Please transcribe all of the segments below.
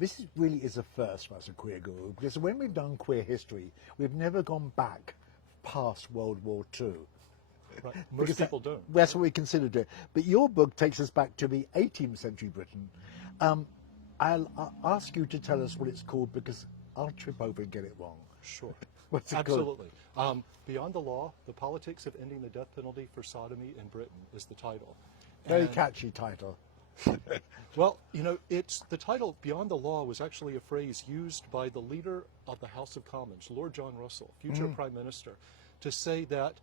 This really is a first for us at Queerguru, because when we've done queer history, we've never gone back past World War II. Right. Most people don't. That's what we consider doing. But your book takes us back to the 18th century Britain. I'll ask you to tell us what it's called, because I'll trip over and get it wrong. Sure. What's it Absolutely. Beyond the Law, The Politics of Ending the Death Penalty for Sodomy in Britain is the title. Very catchy title. Well, you know, the title Beyond the Law was actually a phrase used by the leader of the House of Commons, Lord John Russell, future Prime Minister, to say that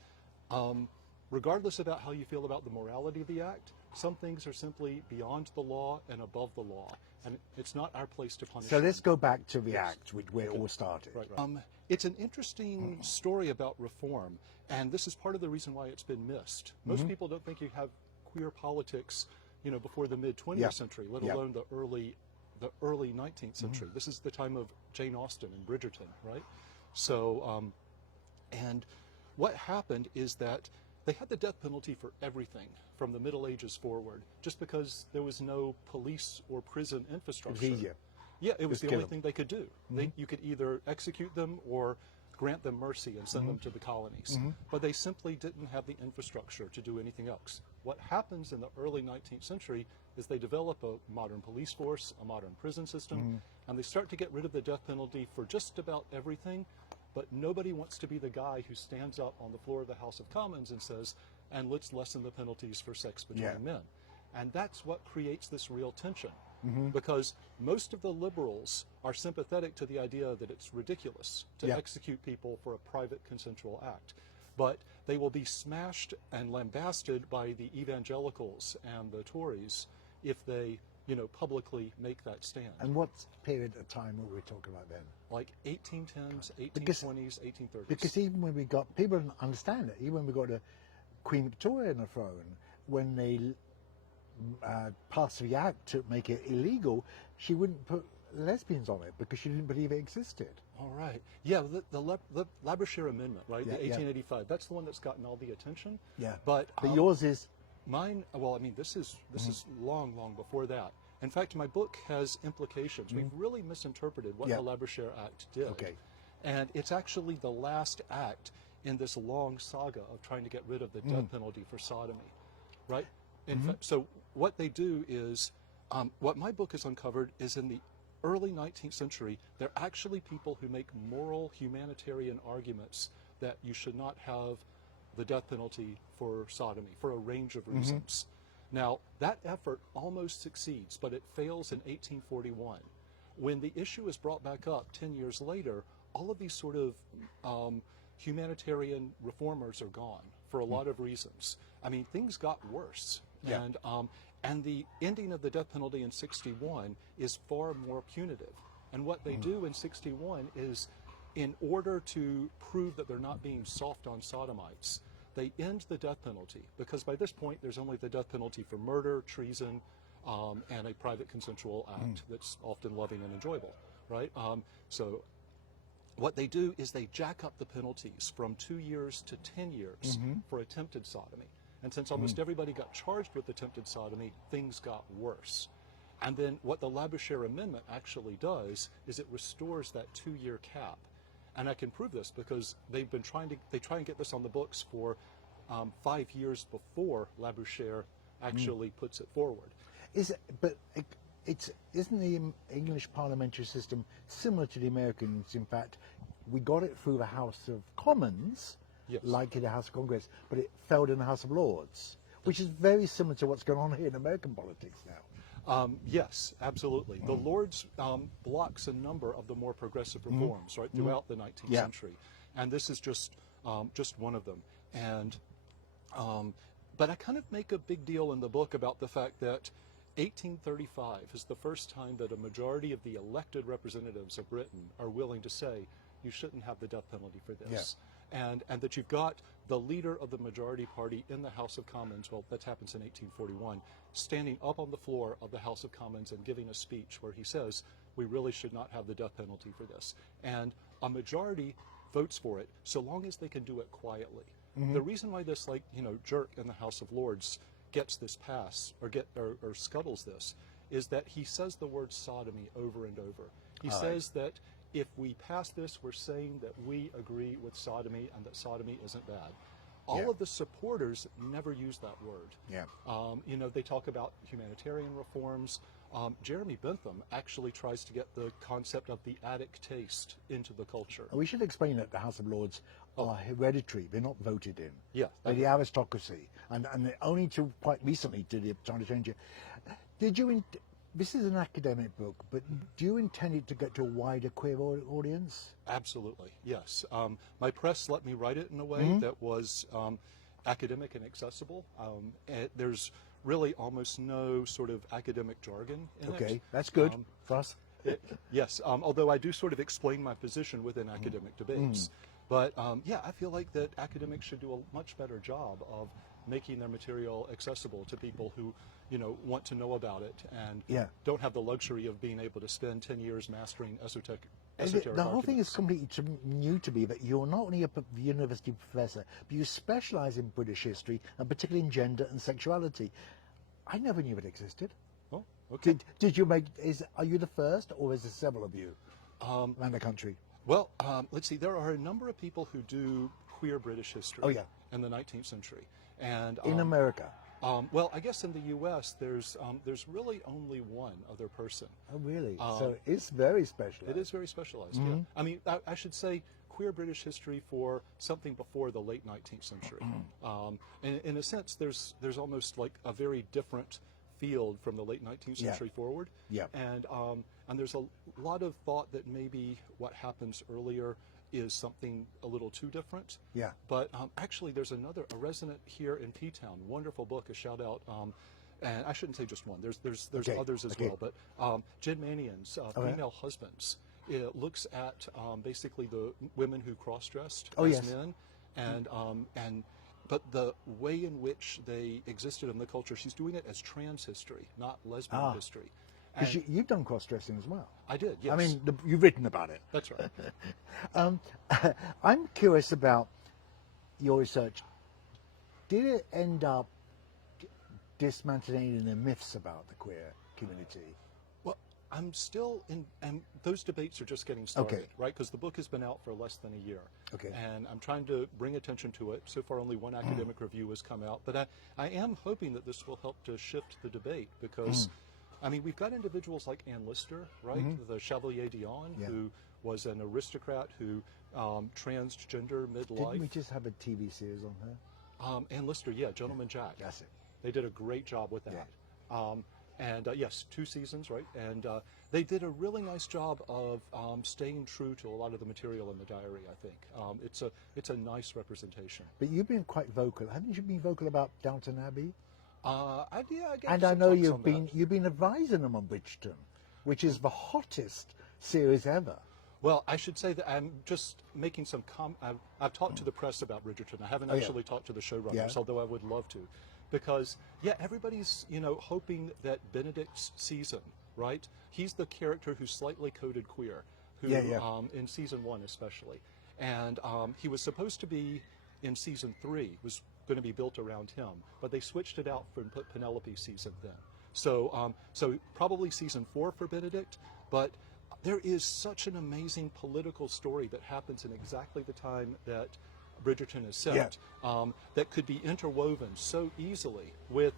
regardless about how you feel about the morality of the act, some things are simply beyond the law and above the law, and it's not our place to punish So them. let's go back to the act where it all started. Right. It's an interesting story about reform, and this is part of the reason why it's been missed. Most people don't think you have queer politics, you know, before the mid-20th century, let alone the early 19th century. This is the time of Jane Austen and Bridgerton, right? So, and what happened is that they had the death penalty for everything from the Middle Ages forward, just because there was no police or prison infrastructure. It was easier. Yeah, it was Just the kill only them. thing they could do. You could either execute them or grant them mercy and send them to the colonies. But they simply didn't have the infrastructure to do anything else. What happens in the early 19th century is they develop a modern police force, a modern prison system, and they start to get rid of the death penalty for just about everything, but nobody wants to be the guy who stands up on the floor of the House of Commons and says, and let's lessen the penalties for sex between men. And that's what creates this real tension. Because most of the liberals are sympathetic to the idea that it's ridiculous to execute people for a private consensual act. But they will be smashed and lambasted by the evangelicals and the Tories if they, you know, publicly make that stand. And what period of time were we talking about then? Like 1810s, 1820s, 1830s. Because even when we got, people don't understand it, even when we got a Queen Victoria on the throne, when they passed the act to make it illegal, she wouldn't put lesbians on it because she didn't believe it existed. All right. Yeah, the Labouchere Amendment, right? The 1885. That's the one that's gotten all the attention. Yeah. But yours is? Mine, well, I mean, this is long before that. In fact, my book has implications. We've really misinterpreted what the Labouchere Act did. Okay. And it's actually the last act in this long saga of trying to get rid of the death penalty for sodomy, right? In fact, so what they do is, what my book has uncovered is in the early 19th century, there are actually people who make moral humanitarian arguments that you should not have the death penalty for sodomy for a range of reasons. Now, that effort almost succeeds, but it fails in 1841. When the issue is brought back up 10 years later, all of these sort of humanitarian reformers are gone for a lot of reasons. I mean, things got worse. And the ending of the death penalty in 61 is far more punitive. And what they do in 61 is, in order to prove that they're not being soft on sodomites, they end the death penalty, because by this point there's only the death penalty for murder, treason, and a private consensual act that's often loving and enjoyable, right? So what they do is they jack up the penalties from 2 years to 10 years for attempted sodomy. And since almost everybody got charged with attempted sodomy, things got worse. And then what the Labouchere Amendment actually does is it restores that 2-year cap. And I can prove this because they try and get this on the books for 5 years before Labouchere actually puts it forward. Isn't the English parliamentary system similar to the Americans? In fact, we got it through the House of Commons, like in the House of Congress, but it failed in the House of Lords, which is very similar to what's going on here in American politics now. Yes, absolutely. The Lords blocks a number of the more progressive reforms, right, throughout the 19th century, and this is just one of them. And but I kind of make a big deal in the book about the fact that 1835 is the first time that a majority of the elected representatives of Britain are willing to say you shouldn't have the death penalty for this. And that you've got the leader of the majority party in the House of Commons, well, that happens in 1841, standing up on the floor of the House of Commons and giving a speech where he says, we really should not have the death penalty for this. And a majority votes for it, so long as they can do it quietly. The reason why this, jerk in the House of Lords gets this pass, or scuttles this, is that he says the word sodomy over and over. He says that if we pass this, we're saying that we agree with sodomy and that sodomy isn't bad. All of the supporters never use that word. Yeah. You know, they talk about humanitarian reforms. Jeremy Bentham actually tries to get the concept of the attic taste into the culture. We should explain that the House of Lords are hereditary. They're not voted in. Yeah. They're the aristocracy. And only to quite recently did they try to change it. Did you... This is an academic book, but do you intend it to get to a wider queer audience? Absolutely, yes. My press let me write it in a way that was academic and accessible. There's really almost no sort of academic jargon in it. Okay, that's good for us. Yes, although I do sort of explain my position within academic debates. But yeah, I feel like that academics should do a much better job of making their material accessible to people who, you know, want to know about it and don't have the luxury of being able to spend 10 years mastering esoteric The whole thing is completely new to me, that you're not only a university professor, but you specialize in British history, and particularly in gender and sexuality. I never knew it existed. Oh, okay. Did you make, are you the first, or is there several of you around the country? Well, let's see, there are a number of people who do queer British history in the 19th century. And in America? Well, I guess in the U.S. there's really only one other person. Oh, really? So it's very specialized. It is very specialized, yeah. I mean, I should say queer British history for something before the late 19th century. In a sense, there's almost like a very different field from the late 19th century forward. Yeah. And there's a lot of thought that maybe what happens earlier is something a little too different. Yeah. But actually, there's a resident here in Ptown, wonderful book, a shout out, and I shouldn't say just one. There's others as well. But Jen Mannion's Female Husbands. It looks at basically the women who cross-dressed as men, but the way in which they existed in the culture. She's doing it as trans history, not lesbian history. Because you've done cross-dressing as well. I did, yes. I mean, you've written about it. That's right. I'm curious about your research. Did it end up dismantling the myths about the queer community? Well, I'm still in, and those debates are just getting started, right? Because the book has been out for less than a year. Okay. And I'm trying to bring attention to it. So far, only one academic review has come out. But I am hoping that this will help to shift the debate because... I mean, we've got individuals like Anne Lister, right? The Chevalier d'Eon, who was an aristocrat who transgender midlife. Didn't we just have a TV series on her? Anne Lister, Gentleman Jack. That's it. They did a great job with that. And yes, 2 seasons, right? And they did a really nice job of staying true to a lot of the material in the diary, I think. It's a nice representation. But you've been quite vocal. Haven't you been vocal about Downton Abbey? I and I know you've been advising them on Bridgerton, which is the hottest series ever. Well, I should say that I'm just making some I've talked to the press about Bridgerton. I haven't actually talked to the showrunners, although I would love to, because everybody's hoping that Benedict's season, right? He's the character who's slightly coded queer, who in season 1 especially, and he was supposed to be in season 3 was going to be built around him, but they switched it out and put Penelope season then. So so probably season 4 for Benedict, but there is such an amazing political story that happens in exactly the time that Bridgerton is set, that could be interwoven so easily with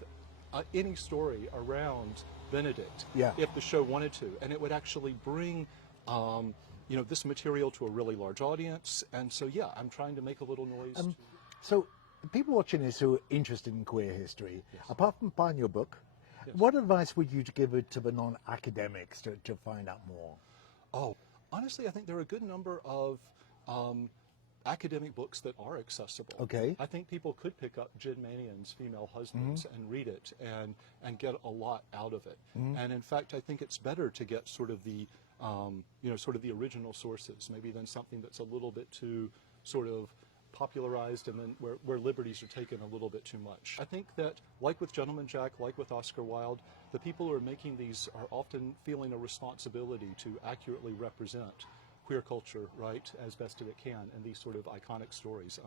any story around Benedict if the show wanted to, and it would actually bring this material to a really large audience. And so I'm trying to make a little noise. So people watching this who are interested in queer history, apart from buying your book, what advice would you give to the non-academics to find out more? Oh, honestly, I think there are a good number of academic books that are accessible. Okay. I think people could pick up Jen Mannion's Female Husbands and read it and get a lot out of it. And in fact, I think it's better to get sort of the sort of the original sources, maybe than something that's a little bit too sort of popularized and then where liberties are taken a little bit too much. I think that, like with Gentleman Jack, like with Oscar Wilde, the people who are making these are often feeling a responsibility to accurately represent queer culture, right, as best as it can, and these sort of iconic stories.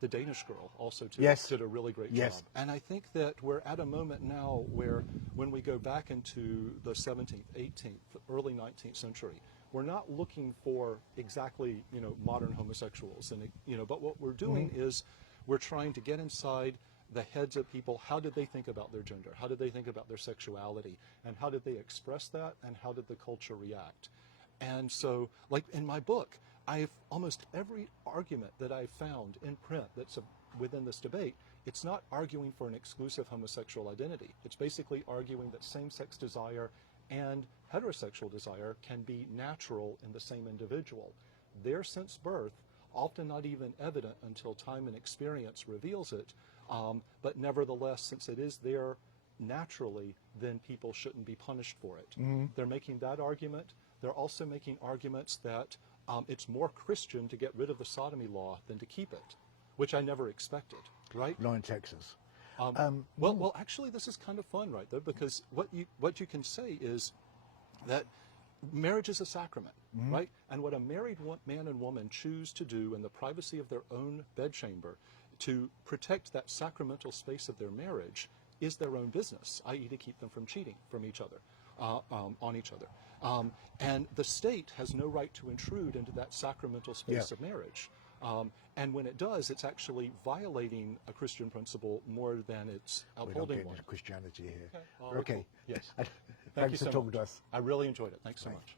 The Danish Girl also did a really great job. And I think that we're at a moment now where when we go back into the 17th, 18th, early 19th century, we're not looking for exactly, modern homosexuals, and but what we're doing is we're trying to get inside the heads of people. How did they think about their gender? How did they think about their sexuality? And how did they express that? And how did the culture react? And so, like in my book, almost every argument that I've found in print that's within this debate, it's not arguing for an exclusive homosexual identity. It's basically arguing that same-sex desire and heterosexual desire can be natural in the same individual. They're since birth, often not even evident until time and experience reveals it, but nevertheless, since it is there naturally, then people shouldn't be punished for it. They're making that argument. They're also making arguments that it's more Christian to get rid of the sodomy law than to keep it, which I never expected, right? Not in Texas. Well, actually, this is kind of fun, right, though, because what you can say is that marriage is a sacrament, right? And what a married man and woman choose to do in the privacy of their own bedchamber to protect that sacramental space of their marriage is their own business, i.e. to keep them from cheating from each other, on each other. And the state has no right to intrude into that sacramental space of marriage. And when it does, it's actually violating a Christian principle more than it's upholding one. We're not getting Christianity here. Okay. Cool. Yes. Thanks for talking to us. I really enjoyed it. Thanks so much.